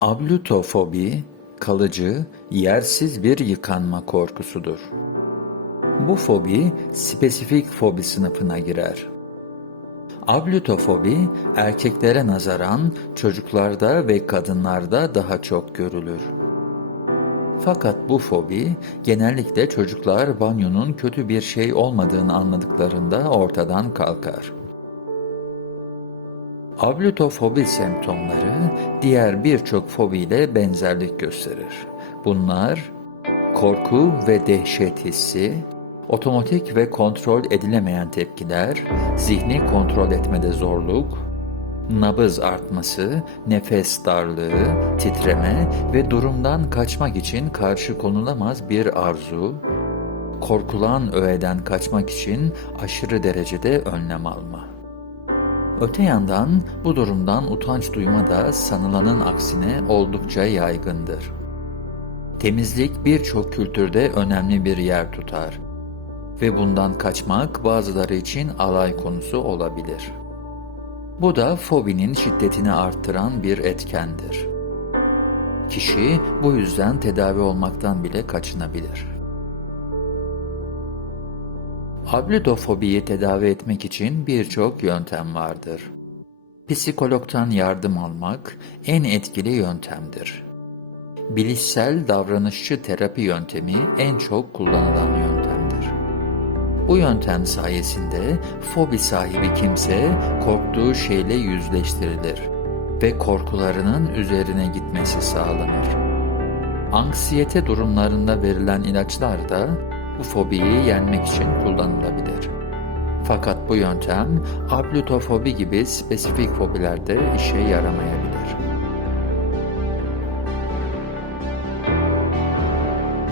Ablutofobi, kalıcı, yersiz bir yıkanma korkusudur. Bu fobi spesifik fobi sınıfına girer. Ablutofobi erkeklere nazaran çocuklarda ve kadınlarda daha çok görülür. Fakat bu fobi genellikle çocuklar banyonun kötü bir şey olmadığını anladıklarında ortadan kalkar. Ablutofobi semptomları diğer birçok fobiyle benzerlik gösterir. Bunlar korku ve dehşet hissi, otomatik ve kontrol edilemeyen tepkiler, zihni kontrol etmede zorluk, nabız artması, nefes darlığı, titreme ve durumdan kaçmak için karşı konulamaz bir arzu, korkulan öğeden kaçmak için aşırı derecede önlem alma. Öte yandan bu durumdan utanç duyma da sanılanın aksine oldukça yaygındır. Temizlik birçok kültürde önemli bir yer tutar ve bundan kaçmak bazıları için alay konusu olabilir. Bu da fobinin şiddetini arttıran bir etkendir. Kişi bu yüzden tedavi olmaktan bile kaçınabilir. Ablutofobiyi tedavi etmek için birçok yöntem vardır. Psikologtan yardım almak en etkili yöntemdir. Bilişsel davranışçı terapi yöntemi en çok kullanılan yöntemdir. Bu yöntem sayesinde fobi sahibi kimse korktuğu şeyle yüzleştirilir ve korkularının üzerine gitmesi sağlanır. Anksiyete durumlarında verilen ilaçlar da bu fobiyi yenmek için kullanılabilir. Fakat bu yöntem ablutofobi gibi spesifik fobilerde işe yaramayabilir.